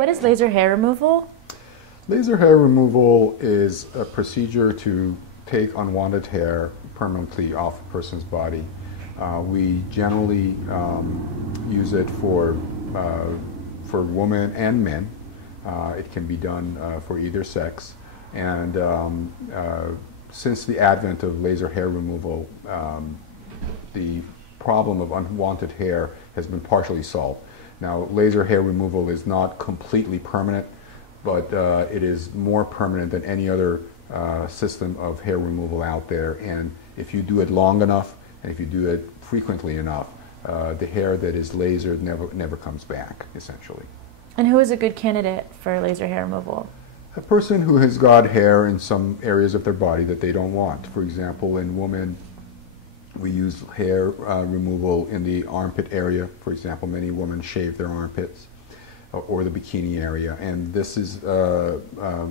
What is laser hair removal? Laser hair removal is a procedure to take unwanted hair permanently off a person's body. We generally use it for women and men. It can be done for either sex. And since the advent of laser hair removal, the problem of unwanted hair has been partially solved. Now, laser hair removal is not completely permanent, but it is more permanent than any other system of hair removal out there. And if you do it long enough, and if you do it frequently enough, the hair that is lasered never comes back, essentially. And who is a good candidate for laser hair removal? A person who has got hair in some areas of their body that they don't want. For example, in women, we use hair removal in the armpit area. For example, many women shave their armpits or the bikini area, and this is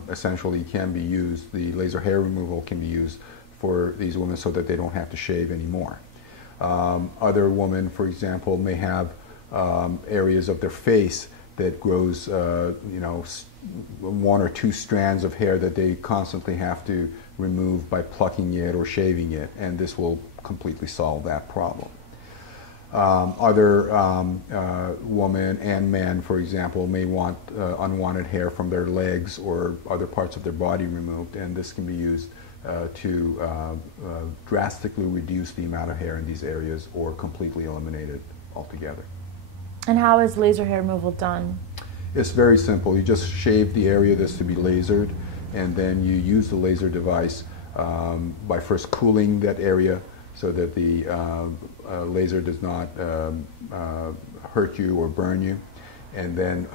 essentially can be used, the laser hair removal can be used for these women so that they don't have to shave anymore. Other women, for example, may have areas of their face that grows, you know, one or two strands of hair that they constantly have to remove by plucking it or shaving it, and this will completely solve that problem. Other women and men, for example, may want unwanted hair from their legs or other parts of their body removed, and this can be used to drastically reduce the amount of hair in these areas or completely eliminate it altogether. And how is laser hair removal done? It's very simple. You just shave the area that's to be lasered, and then you use the laser device by first cooling that area so that the laser does not hurt you or burn you. And then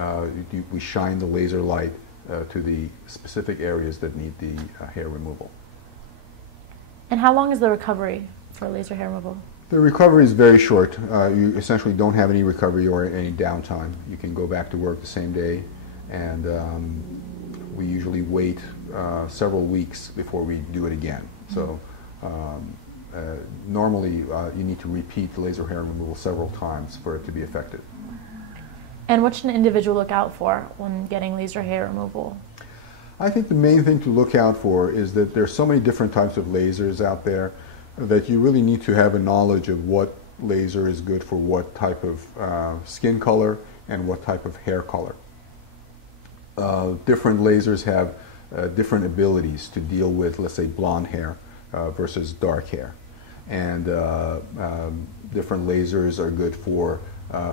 we shine the laser light to the specific areas that need the hair removal. And how long is the recovery for laser hair removal? The recovery is very short. You essentially don't have any recovery or any downtime. You can go back to work the same day, and we usually wait several weeks before we do it again. So normally you need to repeat the laser hair removal several times for it to be effective. And what should an individual look out for when getting laser hair removal? I think the main thing to look out for is that there's so many different types of lasers out there that you really need to have a knowledge of what laser is good for what type of skin color and what type of hair color. Different lasers have different abilities to deal with, let's say, blonde hair versus dark hair. And different lasers are good for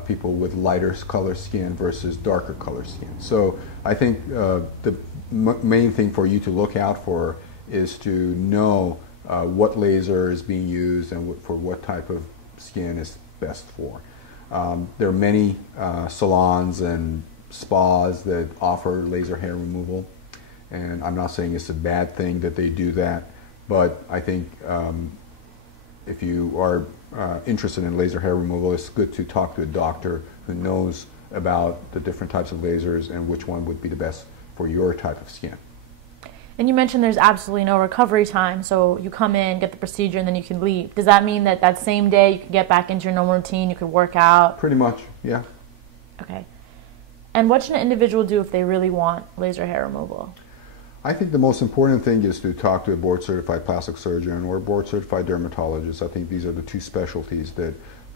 people with lighter color skin versus darker color skin. So I think the main thing for you to look out for is to know what laser is being used and for what type of skin is best for. There are many salons and spas that offer laser hair removal, and I'm not saying it's a bad thing that they do that, but I think if you are interested in laser hair removal, it's good to talk to a doctor who knows about the different types of lasers and which one would be the best for your type of skin. And you mentioned there's absolutely no recovery time, so you come in, get the procedure, and then you can leave. Does that mean that that same day you can get back into your normal routine, you could work out? Pretty much, yeah. Okay. And what should an individual do if they really want laser hair removal? I think the most important thing is to talk to a board-certified plastic surgeon or a board-certified dermatologist. I think these are the two specialties that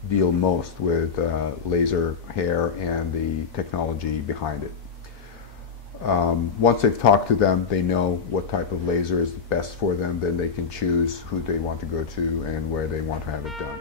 deal most with laser hair and the technology behind it. Once they've talked to them, they know what type of laser is best for them, then they can choose who they want to go to and where they want to have it done.